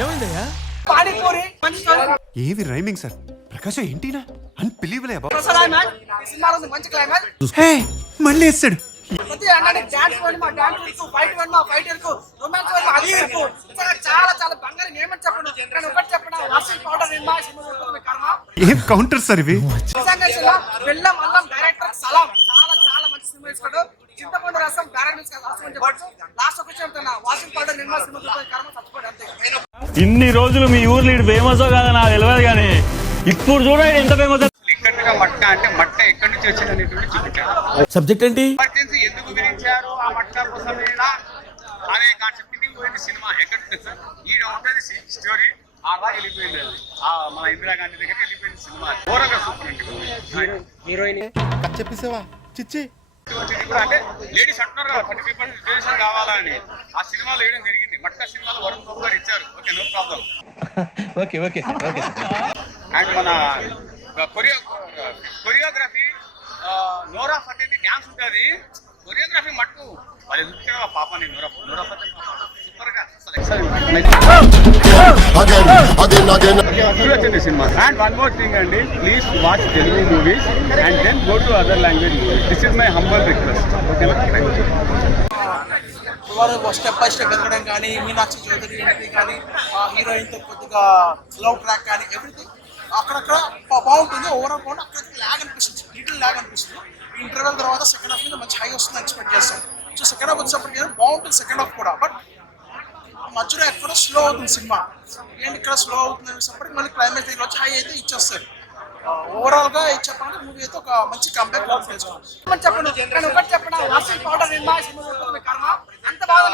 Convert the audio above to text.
ఏమైందయ్యా? పానీపూరి మంచి స్టోరీ. ఏవి రైమింగ్ సార్ ప్రకాశం ఏంటినా అన్బిలీవబుల్ అబౌట్ అసలు ఈ సినిమాలో ఉంది మంచి క్లైమాక్స్. హే మళ్ళీ వేస్తాడు ప్రతి అన్నాడు డాన్స్ వేడి మా డాన్స్ ఇరుకు, ఫైట్ వేడి మా ఫైట్ ఇరుకు, రొమాన్స్ వేడి మా అది ఇరుకు. చాలా చాలా బంగారం ఏమని చెప్పను, నేను ఒకటి చెప్పనా, వాషింగ్ పౌడర్ నిర్మా సినిమా ఉంటుంది కర్మ. ఏం కౌంటర్ సార్ ఇవి నిజంగా సినిమా బెల్లం అల్లం డైరెక్టర్ సలాం చాలా చాలా మంచి సినిమా ఇస్తాడు. చింతపండు రసం డైరెక్టర్ రాసం అని చెప్పొచ్చు. లాస్ట్ ఒక చెప్తున్నా వాషింగ్ పౌడర్ నిర్మా సినిమా ఉంటుంది కర్మ చచ్చిపోయాడు అంతే. ఇన్ని రోజులు మీ ఊర్లో ఇటు ఫేమస్ కాదా నాకు తెలియదు కానీ ఇప్పుడు చూడండి ఎంత ఫేమస్. ఎక్కడిగా మట్ట అంటే మట్ట ఎక్కడి నుంచి వచ్చింది అనేటువంటి చూపించారు. సబ్జెక్ట్ ఏంటి? ఎమర్జెన్సీ ఎందుకు గురించారు ఆ మట్ట కోసమేనా అనే కాన్సెప్ట్ కింద పోయింది సినిమా. ఎక్కడ ఉంటుంది సార్ ఈడ ఉంటుంది స్టోరీ అలా వెళ్ళిపోయింది. అది మన ఇందిరాగాంధీ దగ్గరికి వెళ్ళిపోయింది సినిమా. ఘోరంగా సూపర్ అండి. హీరోయిన్ చెప్పేసావా చిచ్చి? అంటే లేడీస్ అంటున్నారు కదా 30% రిజర్వేషన్ కావాలా అని. ఆ సినిమాలో వేయడం జరిగింది. మట్ట సినిమాలో వరుణ్ బాబు గారు ఇచ్చారు. Okay no problem. Okay okay okay. And మన కొరియోగ్రఫీ నోరా ఫతేది డ్యాన్స్ ఉంటుంది. కొరియోగ్రఫీ మట్టు వాళ్ళు చూపించారు పాపని నోరా ఫతే సూపర్ గా వచ్చింది సినిమా. అండ్ వన్ మోర్ థింగ్ అండి, please watch Telugu movies and then go to other language movies. This is my humble request. ఓకేనా? వారు స్టెప్ బై స్టెప్ ఎదగడం కానీ, మీనాక్షి చౌదరి ఎంట్రీ కానీ, హీరోయిన్తో కొద్దిగా లవ్ ట్రాక్ కానీ ఎవ్రీథింగ్ అక్కడక్కడ బాగుంటుంది. ఓవరాల్ బాగుంటుంది. అక్కడికి ల్యాగ్ అనిపిస్తుంది, లిటిల్ ల్యాగ్ అనిపిస్తుంది. ఇంటర్వెల్ తర్వాత సెకండ్ హాఫ్ మీద మంచి హై వస్తుంది ఎక్స్పెక్ట్ చేస్తాం. సో సెకండ్ హాఫ్ వచ్చేప్పటికి బాగుంటుంది సెకండ్ హాఫ్ కూడా. బట్ మధ్యలో ఎక్కడో స్లో అవుతుంది సినిమా. ఏంటి ఇక్కడ స్లో అవుతుంది అనేసప్పటికి మళ్ళీ క్లైమాక్స్ దగ్గర వచ్చి హై అయితే ఇచ్చేస్తారు. ఓవరాల్ గా చెప్పాలంటే మూవీ అయితే ఒక మంచి కంబ్యాక్ చేసుకోవాలి. చెప్పండి నేను ఒకటి చెప్పిన వాషింగ్ పౌడర్ నిర్మా సినిమా ఉంటుంది కర్మ అంత బాగా